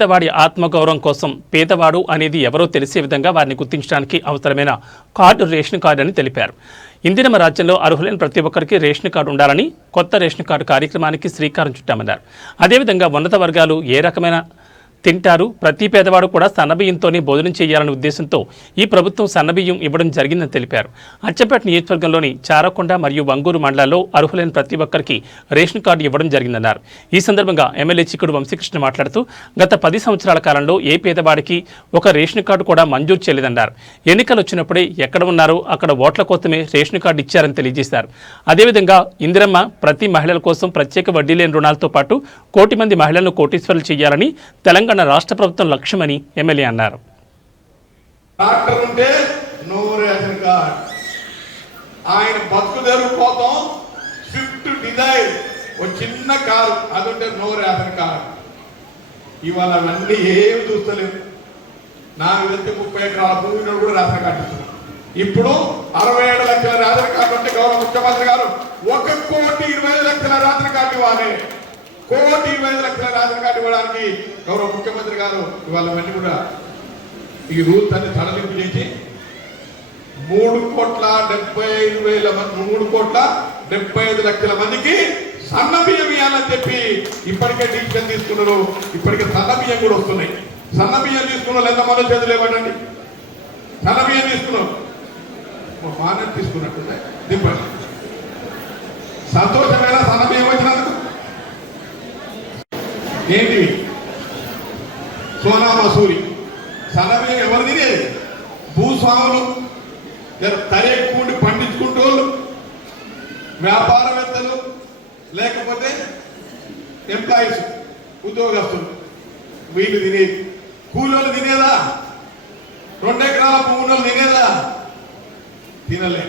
పేదవాడి ఆత్మగౌరవం కోసం పేదవాడు అనేది ఎవరో తెలిసే విధంగా వారిని గుర్తించడానికి అవసరమైన కార్డు రేషన్ కార్డు అని తెలిపారు. ఇందిరమ్మ రాజ్యంలో అర్హులైన ప్రతి ఒక్కరికి రేషన్ కార్డు ఉండాలని కొత్త రేషన్ కార్డు కార్యక్రమానికి శ్రీకారం చుట్టామన్నారు. అదేవిధంగా ఉన్నత వర్గాలు ఏ రకమైన తింటారు, ప్రతి పేదవాడు కూడా సన్నబియ్యంతోనే భోజనం చేయాలనే ఉద్దేశంతో ఈ ప్రభుత్వం సన్నబియ్యం ఇవ్వడం జరిగిందని తెలిపారు. అచ్చంపేట నియోజకవర్గంలోని చారకొండ మరియు వంగూరు మండలాల్లో అర్హులైన ప్రతి ఒక్కరికి రేషన్ కార్డు ఇవ్వడం జరిగిందన్నారు. ఈ సందర్భంగా ఎమ్మెల్యే చిక్కుడు వంశీకృష్ణ మాట్లాడుతూ గత 10 సంవత్సరాల కాలంలో ఏ పేదవాడికి ఒక రేషన్ కార్డు కూడా మంజూరు చేయలేదన్నారు. ఎన్నికలు వచ్చినప్పుడే ఎక్కడ ఉన్నారో అక్కడ ఓట్ల కోసమే రేషన్ కార్డు ఇచ్చారని తెలియజేశారు. అదేవిధంగా ఇందిరమ్మ ప్రతి మహిళల కోసం ప్రత్యేక వడ్డీ లేని రుణాలతో పాటు 1 కోటి మంది మహిళలను కోటీశ్వరులు చేయాలని తెలంగాణ రాష్ట్ర ప్రభుత్వం లక్ష్యమని ఎమ్మెల్యే అన్నారు. ఆయన బతుకు తెరుపుకోవడం స్విఫ్ట్ డిజైర్ చిన్న కారు అది ఉంటే నో రేషన్ కార్డు. ఇవాళ అవన్నీ ఏమి చూస్తలేవు. నాకు తెలిసి 30 ఎకరాల భూమిలో కూడా రేషన్ కార్డు ఇస్తున్నారు. ఇప్పుడు 67 లక్షల రేషన్ కార్డు అంటే గౌరవ ముఖ్యమంత్రి గారు 1,20,00,000 రేషన్ కార్డు ఇవ్వాలి. 1,20,00,000 రేషన్ కార్డు ఇవ్వడానికి గౌరవ ముఖ్యమంత్రి గారు ఇవాళ ఇవన్నీ కూడా ఈ రూల్స్ అన్ని సడలింపు చేసి 3,75,000 మంది 3,75,00,000 మందికి సన్న బియ్యం ఇవ్వాలని చెప్పి ఇప్పటికే డిసిషన్ తీసుకున్నారు. ఇప్పటికే సన్న బియ్యం కూడా వస్తున్నాయి. సన్న బియ్యం తీసుకున్న ఎంతమంది చేతులు ఇవ్వండి. సన్న బియ్యం తీసుకున్నాం బాగానే తీసుకున్నట్టు దింపండి. సంతోషమైన సన్న బియ్యం వచ్చినందుకు ఏంటి సోనా మసూరి సన్నబియ్యం ఎవరు తినేది? భూస్వాములు, తరేకుండి పండించుకుంటూ వ్యాపారవేత్తలు, లేకపోతే ఎంప్లాయీస్ ఉద్యోగస్తులు వీళ్ళు తినేది. కూలోళ్ళు తినేదా? 2 ఎకరాల భూములు తినేదా? తినలే.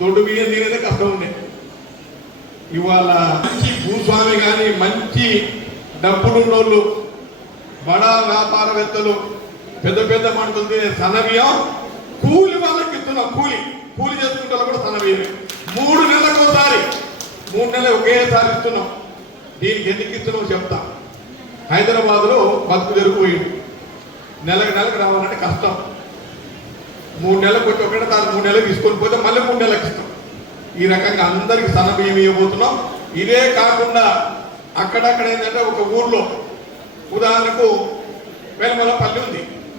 దొడ్డు బియ్యం తినేదే కష్టం ఉండే. ఇవాళ మంచి భూస్వామి కానీ మంచి డబ్బులున్నోళ్ళు, బడా వ్యాపారవేత్తలు, పెద్ద పెద్ద మనుషులు తినే సన్నబియ్యం కూలి వాళ్ళకి ఇస్తున్నాం. కూలి చేసుకుంటే కూడా సన్నబియ్యమే. 3 నెలలకు ఒకసారి 3 నెలలు ఒకేసారి ఇస్తున్నాం. దీనికి ఎందుకు ఇస్తున్నాం చెప్తా. హైదరాబాద్లో బతుకు జరిగిపోయింది. నెలకు రావాలంటే కష్టం. 3 నెలలకు వచ్చి ఒకటేసారి 3 నెలలకు తీసుకొని పోతే మళ్ళీ 3 నెలలకు ఇస్తాం. ఈ రకంగా అందరికి సన్నబియ్యం ఇవ్వబోతున్నాం. ఇదే కాకుండా అక్కడక్కడ ఏంటంటే ఒక ఊర్లో ఉదాహరణకు వెలమలపల్లి ఉంది.